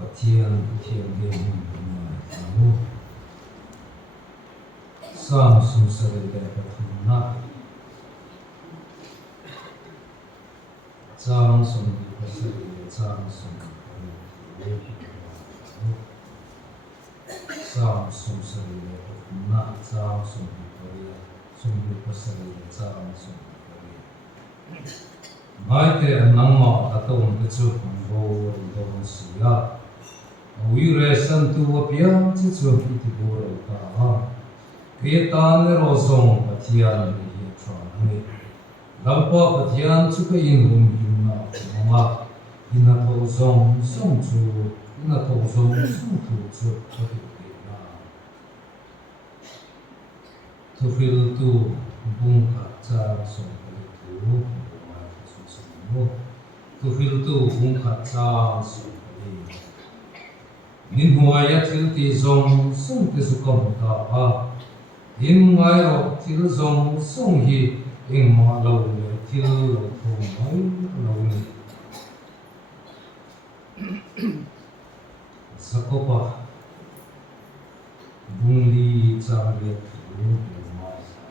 Pathian Dei Namu Sam Sumsare Pathuna Sam Sumdi Pasari Sam Sumdi Sam Sumsare Pathuna Sam Sumdi Pasari Sam Sumdi Mai te anangma atong kecu pangbo don sia we resan tu apia chichu iti boro ta ke tan rozong pathian ni tran lampa pathian chu pe in hum na ma ina to zong song chu ina to zong song tu chu to na to fil tu bung ka cha song tu tu fil tu bung ka cha song Nin huaya til ti zong song ti su kom ta a in ngai ro til zong song hi eng ma lo le til lo thong mai lo ni sakopa bung li cha le tu ma sa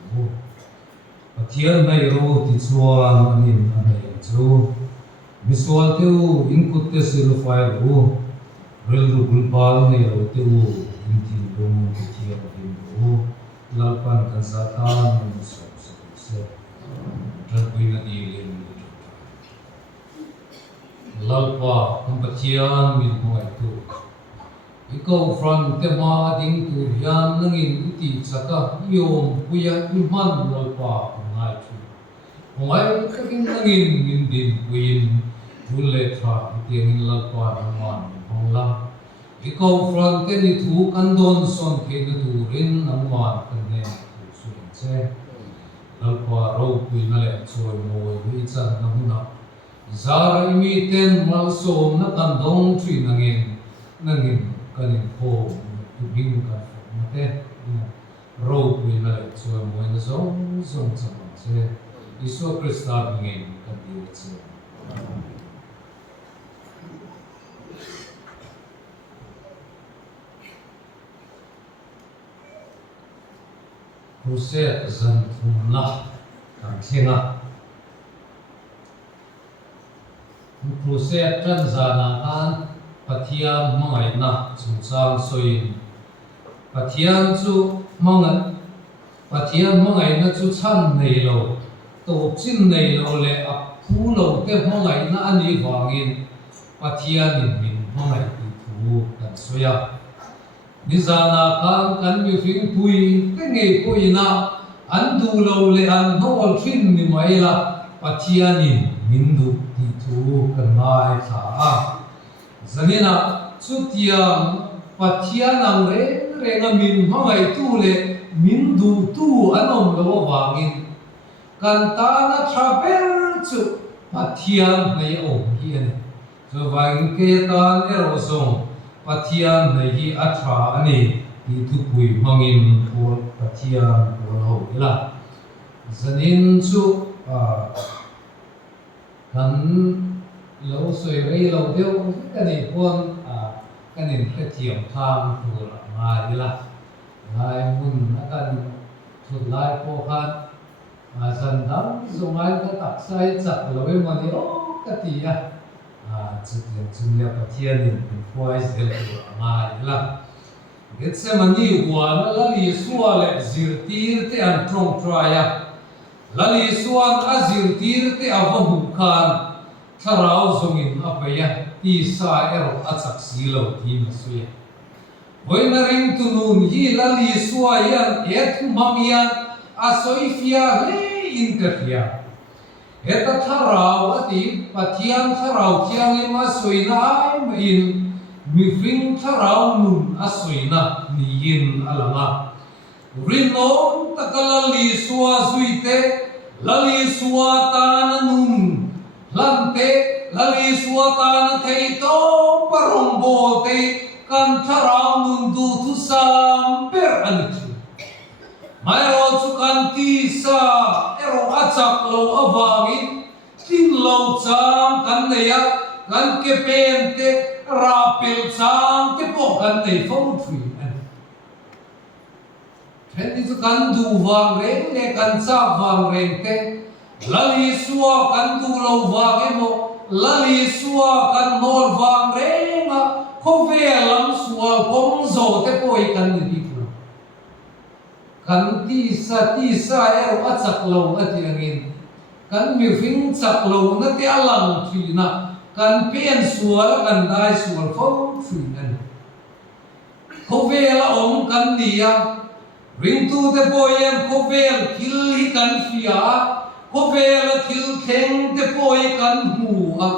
pathian mai ro ti chuan anin anei chu miswal teu input te sil file ro Relu bulbal ni ro teu inti dum tiya dindu lalpan kansatan so se terbuina di len lalpa kompetian min moi tu iko front te ma ding tu yan nangin uti chaka yom puya iman lalpa ngai tu ngai kaking nangin min din puin bulle tha tiang lalpa man la iko front ke ni thu kan don son ke na tu rin amwan kan ne tu su che lalpa ro pui na le choi mo wi chan na huna zara imi ten mal som na kan dong thui nangin kan ko tu bing ka na te ro pui na le choi mo na zong chang che iso krista ngin kan di che Proses zan thumna kan thinga proses tran zana kan pathian mangai na chungsang soin pathian chu mangai na chu chan nei lo to chin nei lo le a phu lo te mangai na ani wangin pathian min mangai ti thu kan soya Nizana kan mi fin pui tenge pui na andu lo le an hol fin ni maila pathiani mindu ti thu kan mai tha zanina chutiam pathianang re ngamin mangai tu le mindu tu anom lo wangin kan ta na travel chu pathian nei om hian so wangin ke tan erosong Pathian nei atra ani ti tu pui mangin ko pathian ko ho ila zanin chu kan lo soi rei lo deu kani pon kanin khethiam thang tu ma ila ngai mun akan thut lai po khan san dam zongai ka tak sai chak lo mani o katia Jumlah pathian in voice helpful amala. Getsemani wana lali suale zirtir te antrong traya. Lali suan azirtir te avahukan tharau zongin apaya ti sa ero atsak silo ti masuya. Boina ring tunun hi lali suayan et mamian asoifia le interfia. Eta tharau ati pathian tharau kiang ima soina im in mifing tharau nun asoina niyin alanga rinom takalali suwa suite lali suwa tan nun lante lali suwa tan theito parombo te kan tharau nun du tu samper anitu Mayro sukan tisa ero acak lo avangin tin lo cham kan neya kan kepente ra pel chang te po kan nei phong thui an Hendi tu kan du wang reng le kan cha wang reng te lali suwa kan du lo wang emo lali suwa kan nol wang reng ko ve lam suwa bom zo te po I kan ni tu kan ti sa ero achak lo ati angin kan mi fing chak lo na te alang thui na kan pen suwa kan dai suwa phong thui an ko ve la om kan ni ya ring tu te poyem kovel kil hi kan fia kovel kil kheng te poi kan hu a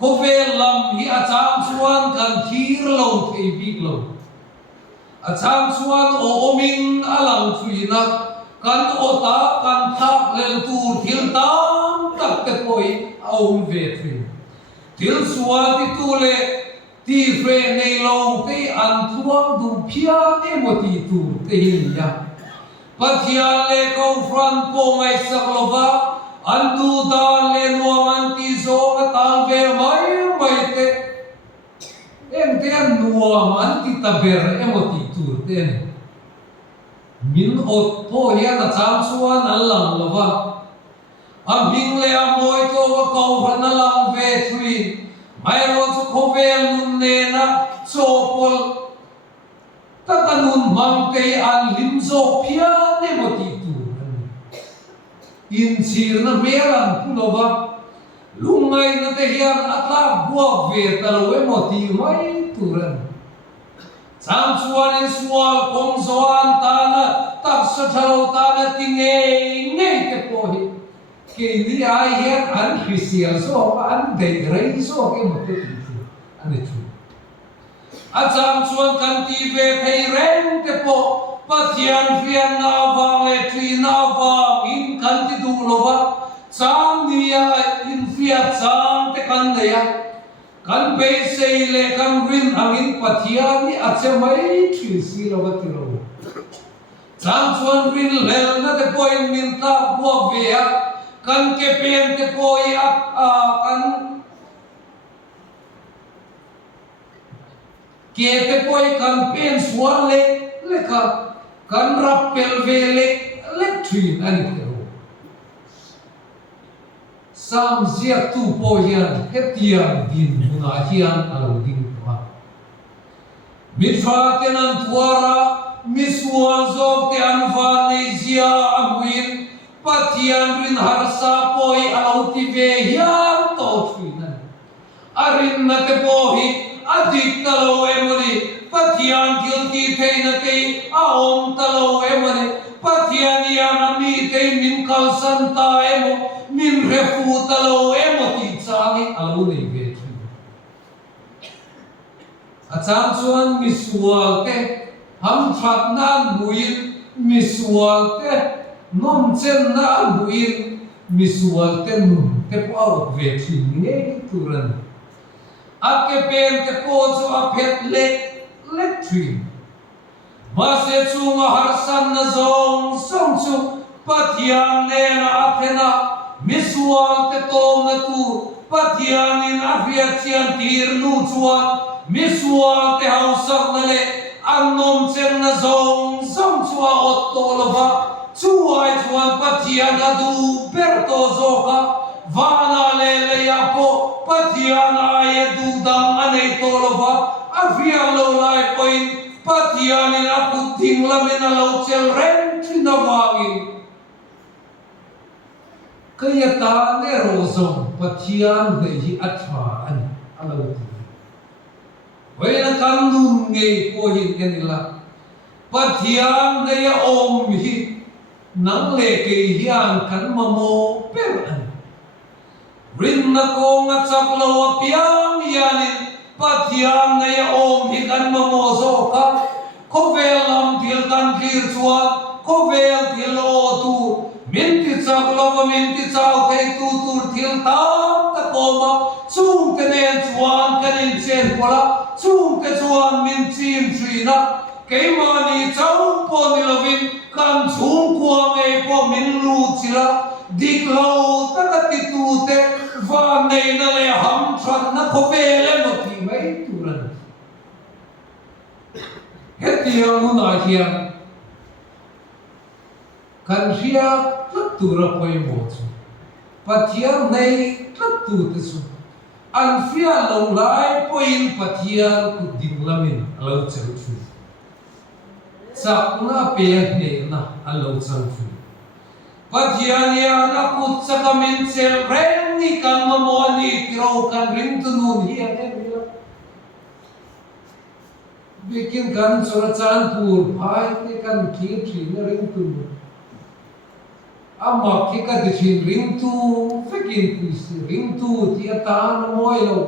kovel lam hi acham chuan kan thir lo thei bik lo acham chuan o omin alang thuina kan ota kan thak lel tur thil tam tak te poi aum ve thui thil suwa ti tu le ti fre nei lo te an thuang du phia te mo ti tu te hin ya pathia le ko fran po mai saklova an du da le no man ti zo ka tal ve mai te em te an no man ti ta ber e mo ti tu te min ot po ya na cham chuan an lang lova a ming le a moi to ko fran lang ve thui mai ro chu khovel nun ne na chopol takanun mang te an lim zo phia ne mo ti tu in chir na meran kunova lungai na te hian atla buak ve talo e mo ti mai turan cham chuan in sual kong zoan ta na tak sa thalo ta na tinge nge te po hi ke ni ai hian an khisial so an dei rei so ke mo te tu an chu acham chuan kan ti ve phei reng te po pathian fian na wang le tri na wang in kan ti du lova chang ni ya in fiat chang te kan ne ya kan pe sei le kan rin angin pathian ni ache mai thi si lova ti lo chang chuan rin lel na te point min ta buak ve ya kan ke pen te poi kan ke te poi kan pen suan le ka kan rappel ve le thin ani te ro sam zia tu po hian hetiam din huna hian alo ding pa mit fa te nan tuara misual zok te an va nei zia amuin pathian rin harsa poi auti ve hian to thuina arin na te pohi adik talo emoni pathian guilty theina te aom talo emoni pathian yana mi te min kalsan ta emo min refu talo emo ti changi alu nei ve acham chuan misual te ham that nan buin misual te nom chen na buin misual te nun te po ve thin nge turan ake pen te po chu a phet le thin ma se chu ma har san na zong song chu pathian ne na athena misual te tom na tu pathian in afia chian tir nu chuan misual te hausak na le an nom chen na zong song chu a ot to lova chuai chuan pathian adu perto zoka vana le le ya po pathian ai du dang anei tolova avia lo lai point pathian in akuting lamin lo chel ren thinawagi kaya ta ne rozong pathian de hi atha an alo ti wena kan nun nge po hin kenila pathian de ya om hi nang le ke hian kan mamo per an rin na ko nga chak lo piang yanin pathian na ya om hi kan mamo zo ka ko vel lam thil kan thlir chuan ko vel thil o tu min ti chak lo min ti chau thei tu tur thil tam ta ko ma chung te nen chuan kan in chen pola chung te chuan min chim thrina keimani chau po ni lovin kan chung kuang e po min lu chila diklo takati tu te va nei na le ham tran na ko ve le mo ti mai tu ran heti ang na hian kan ria tlat tu ra poi mo chu pathian nei tlat tu te su an fia lo lai poin pathian ku ding lamin alo chal chu sak na pe ne na alo chal chu pathian ya na ku chakamin sel ren ni kan mo ni tiro kan ring tu nun hi ane bikin kan sura chan pur phai te kan ki thri na ring tu ama ki ka de thin ring tu fekin pi ring tu ti ta na moi lo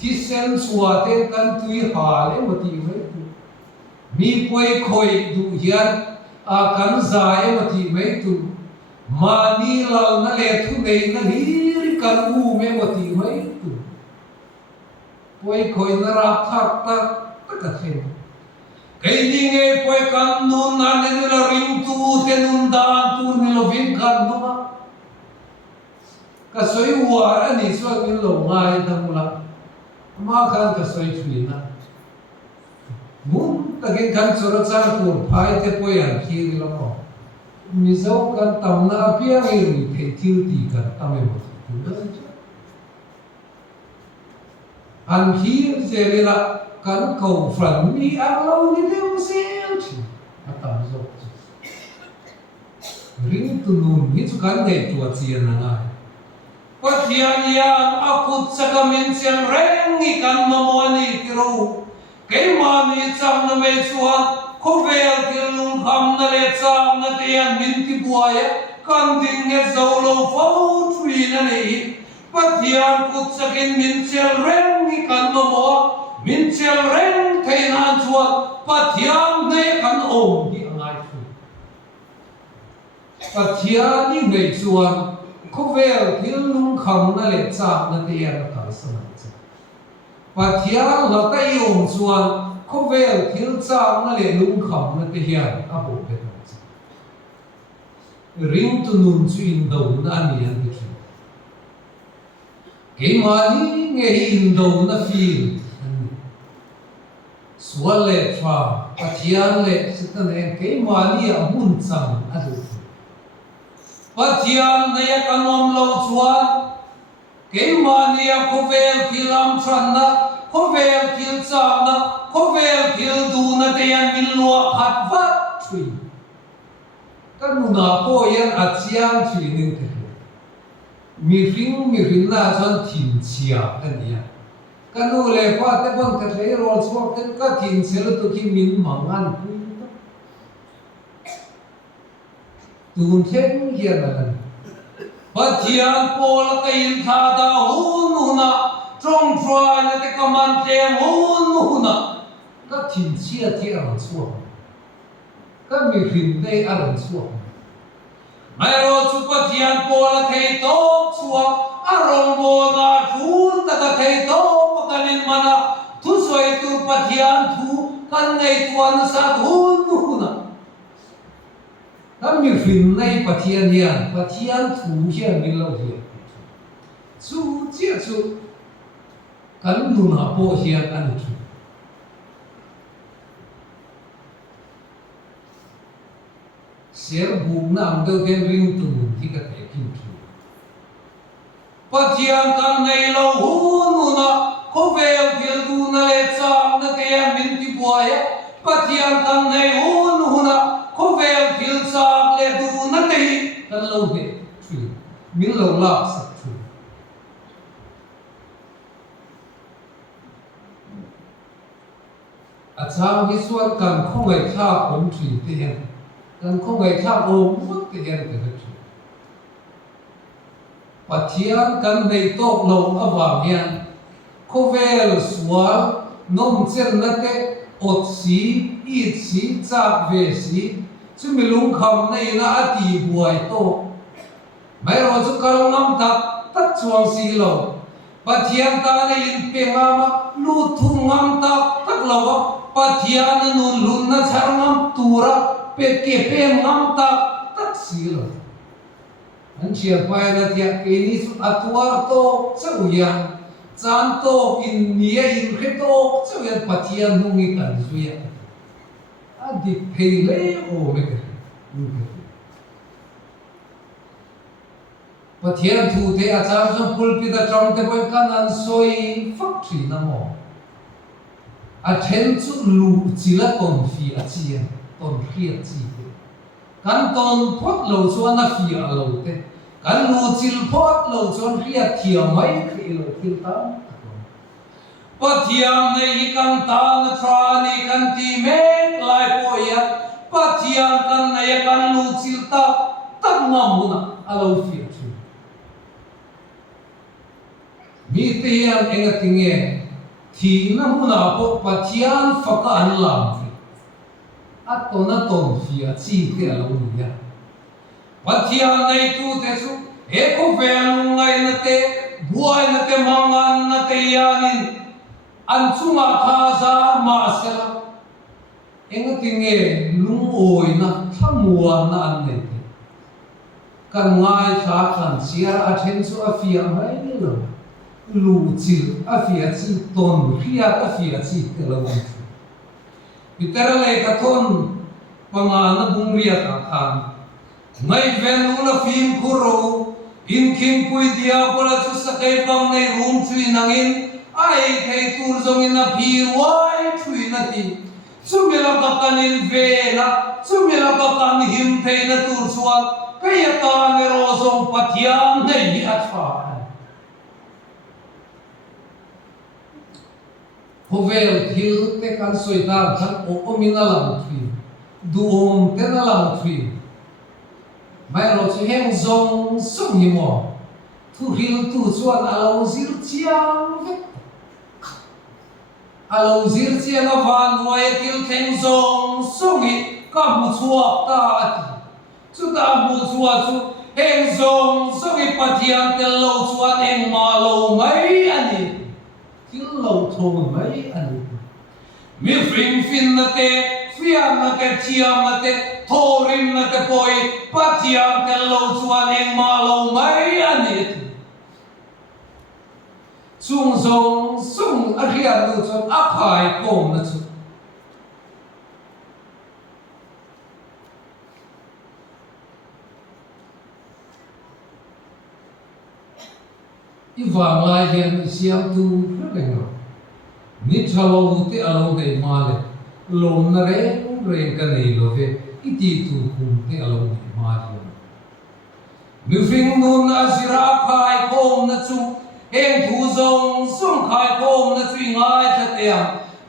thi sen suwa te kan tui ha le mati mai tu mi poi khoi du hian a kan za e mati mai tu mani lal na le thu nei na hi kan u me mati mai tu poi khoi na ra thak ta ka khen cái gì nghe quay căn nun anh ấy là ring tu tên nun đan tu nên là viên căn đúng không? Cái soi hoa anh ấy soi cái lồng ai thằng là mà khăn cái soi thủy na muốn ta cái căn soi ra tu phải thế quay ăn kia là mà mi sau căn tầm na apia cái gì thì thiếu gì căn tầm em một ăn kia sẽ là kan cầu phần mi ăn lâu đi theo xéo chứ tầm dọc ring tu nun ni chu kan de tu chian na ngai pathian ya akut sakamin siang reng ni kan mo ni tiro ke ma ni cham na me chuan ko vel til lung kham na le cham na te an min ti buaya kan ding nge zo lo fo thui na nei pathian kut sakin min siang reng ni kan mo min chel reng thei nan chuan pathian nei kan om di angai thu pathian ni nei chuan ko vel thil lung kham na le chak na te an ka sana cha pathian la ta yom chuan ko vel thil chak na le lung kham na te hian a bo pe ta cha ring tu nun chu in do na ni an ti ke ma ni nge in do na feel suale fa pathian le sitane ke mani a mun chang adu pathian ne kanom lo chuan ke mani a khovel thilam thanna khovel thil changna khovel thil du na te an min lo khat va thui kan nu na po yan a chiang thui ning te mi ring na chan thin chia ania kanu le pa te bon ka thei rol swak te ka thin sel tu ki min mangan tun chen hian an pathian pol ka in tha da hun na trong trai na te ka man te hun na ka thin chia ti ang swak ka mi rin nei ang swak mai ro chu pathian pol thei to swak arong bo na thun ta ka thei to kanin mana tu soi tu pathian thu kan nei tuan sa hun na kan mi fin nei pathian hian pathian thu hian min lo hian chu chia chu kan nu na po hian an thu ser bum nam do gen ring tu ti ka te kin thu pathian kan nei lo hun na ko vel thil du na le chang na te an min ti buaya pathian kan nei hun na ko vel thil chang le du na te kan lo he thui min lo la sa thui a chang hi suan kan khongai tha om thui te hen kan khongai tha om mut te hen te thui pathian kan nei tok lo awang hian ko vel sual nom chen na te ot si it si chak ve si chu mi lung kham nei na ati buai to mai ro chu kal ngam tak chuang si lo pathian ta na in pe ngama lu thu ngam tak lo pathian nun lun na char ngam tura pe ke pe ngam tak si lo an chia pai na tia ke ni su atwar to chau yang chan to in nia in khe to chau yang pathian hungi kan zuya a di phele o me ke pathian thu te achar jong pulpit a tram te boy kan an soi factory na mo a then chu lu chila ton fi a chian ton khia chi kan ton phot lo chuan a fi a lo te kan lu chil phot lo chuan khia thia mai khi lo thil ta pathian nei kan ta na tra ni kan ti me lai po ya pathian kan nei kan lu chil ta tak ngam na a lo fi mi te hian enga tinge thi na huna po pathian faka an lam a tona ton fi a chi te alo ni ya pathian nei tu te su e ko vel ngai na te buai na te mangan na te yanin an chunga kha za ma sela enga tinge lung oi na thamua na an nei kan ngai kha khan sia a then su a fi a mai ni lo lu chil a fia chi ton khia a fia chi te lo Peter le ka thon panga na bung ria ta khan ngai ven u la phim khuro in kim pui dia bola chu sa kai bang nei room chui nangin ai thei tur zong in a phi wai chui na ti chu mela ka kanin ve na chu mela ka kan him thei na tur suwa kai ta ne ro zong pathian nei a tha Hovel thil te kan soita kan o mina lam thri duom te na lam thri mai ro chu heng zong sung hi mo thu hil tu chuan alo zir chiang ve alo zir chiang a van wai til theng zong sung hi ka mu chuak ta ati chu ta mu chuak chu heng zong sung hi pathian tel lo chuan eng ma lo mai ani til lo thong mai ani mi fin na te fiam na te chiam na te thorim na te poi pathian tel lo chuan eng ma lo mai ani chung zong sung a rian lu chuan a khai kom na chu Iwang lai hian siam tu renga ni thalo te alo dei male lom na re ka nei lo ve iti tu kum te alo dei male mi fing nun azira khai kom na chu heng thu zong sung khai kom na chu ngai tha te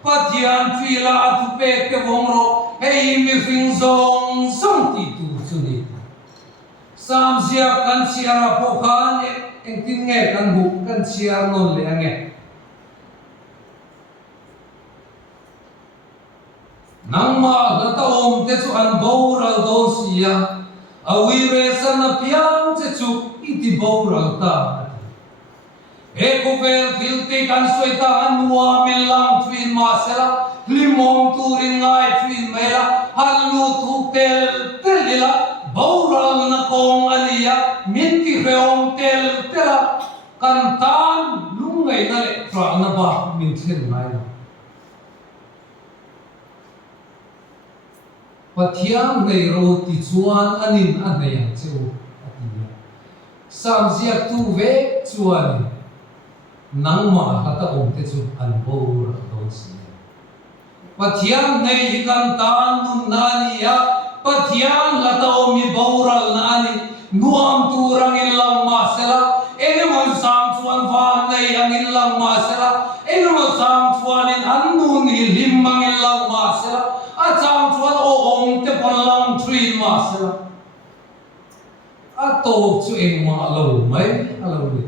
pathian chui la tu pe te wong ro hei mi fing zong sung ti tu chu ni sam sia kan sia po khan en tin nge kan bu kan sia non le nge nang ma la ta om te chu an bo ra do sia a wi re san na piang che chu I ti bo ra ta e ko vel thil te kan soi ta an nuwa min lam twin ma sela limom tu rin ngai twin mela han lu thu tel telila baural na kong ania min ti reom tel tela kan tan lungai na le tra na ba min chen mai pathian nei ro ti chuan anin anei chu atia sam zia tu ve chuan nang ma hata om te chu an bo ra do si pathian nei kan tan nun na ni ya pathian la ta om mi bo ra na ni nuam tu rang in lam ma sela ene mon sam chuan van nei ang in lam ma sela ene mon sam chuan in an nun ni lim mang in lam ma sela a chang chuan o om te pon lam three ma sela a to chu eng ma lo mai a lo ni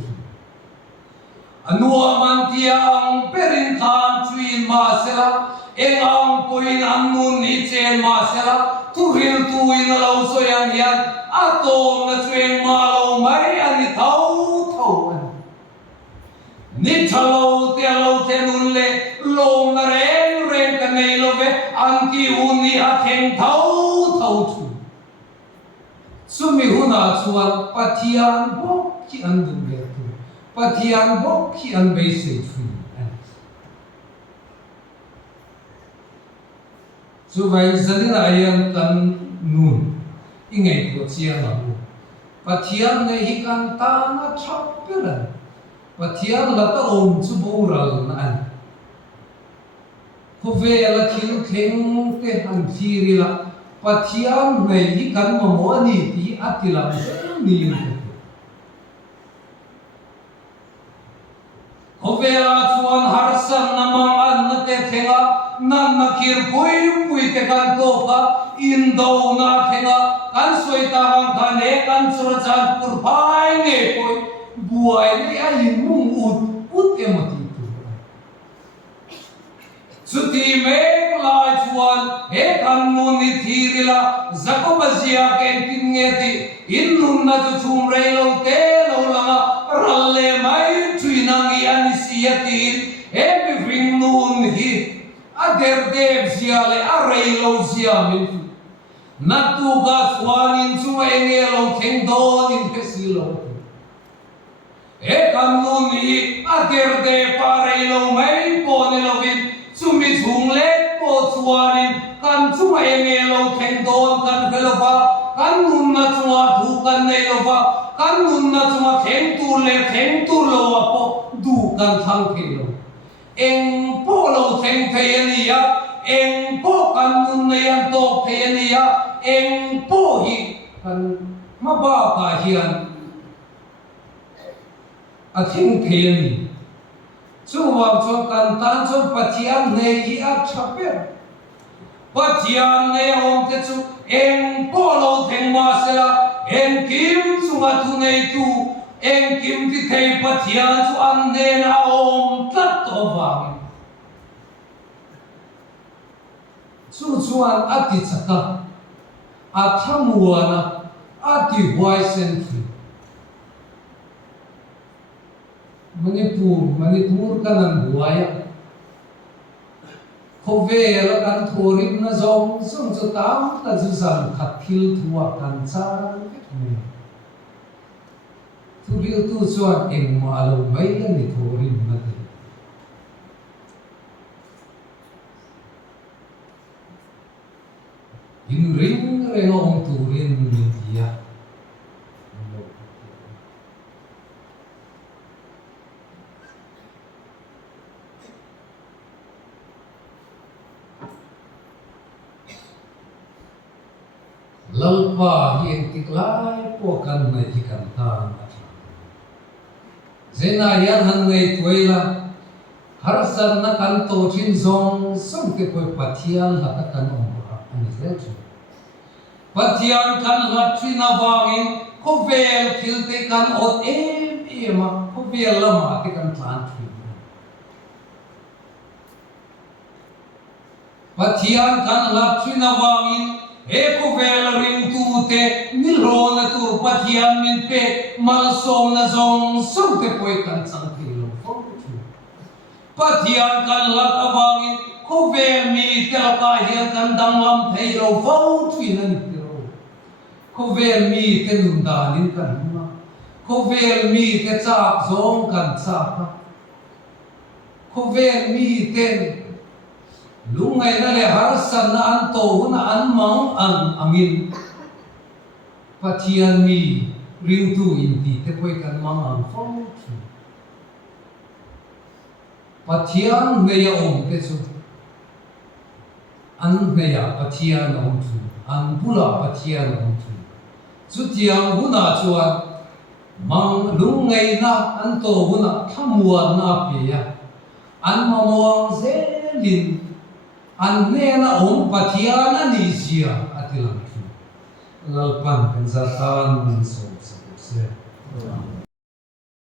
anua man tiang perin khan three ma sela eng ang poin an nun ni chen ma sela tu ril tu in lo so yang yan a to na chen ma lo mai ani thau thau ni thalo te lo te nun le lo na re ka nei lo ve an ti un ni a theng thau thau chu Sumi huna chuan Pathian bok ki an dum le tu Pathian bok ki an be se thui chu vai zalina ayam kan nun ingai to chiang la bu Pathian ne hi kan ta na thap peran Pathian la ta om chu bo ral na an ko ve la thil theng te han thiri la Pathian ne hi kan mo ni ti atila ni ko ve la chuan har san namang an na te thenga nan na kir pui te kan to ka in do na thenga kan soi ta bang ka ne kan sur chan pur phai ne poi buai ne a in mung ut emati tu suti me la chuan he kan mun ni thirila zakobazia ken tin nge ti in nun na chu chum rei lo te lo langa ralle mai tuinangi an siati he bring nun hi ader dev siale arei lo siamin natu ga swanin chu engelo thengdon in pesilo e kanun ni ader de parei lo mai pone lovin chumi chungle po swanin kan chu engelo thengdon kan velova kanun na chua thu kan nei lova kanun na chua theng tur lo apo du kan thang phelo eng po lo theng theiania eng po kan nun nei an to theiania eng po hi kan ma ba ka hian a theng theiani chu wa chu kan tan chu Pathian nei hi a chape Pathian nei om te chu eng po lo theng ma sela eng kim chu ma tu nei tu eng kim ti thei Pathian chu an ne na om tat to wang chu chuan ati chaka a thamuana ati voice thri Manipur kanan buaya khovel kan thorin na zong sung chu tam ta chu sam khathil thuwa kan chan tu bil tu chuan eng ma lo mai la ni thorin na te in ring rengong turin ni dia lalpa hieng tiklai po kan mai ikan tan zena yan han ngai tuila harsan na kan to chin zong song te poi Pathian la ta kan om ani zechu Pathian kan la trina wangin ko vel thil te kan ot ema ko vel lama te kan tlan thri Pathian kan la trina wangin eko vel ring tu te nilro na tu Pathian min pe mal som na zong song te poi kan sang thilo Pathian kan la awangin ko vel mi te ka hian kan dang lam thei lo vo thui nan tiro ko vel mi te nun danin kan ma ko vel mi te chak zong kan chak ko vel mi te lungai na le harsan na an to na an mang an amin Pathian mi ring tu in ti te poi kan mang an phong Pathian ne ya om te chu an ne ya Pathian om chu an bula Pathian om chu chu tiang buna chuan mang lungai na an to buna thamua na pe ya an mamawang zelin an ne na om Pathian ani sia atilang lalpan kan zatan so se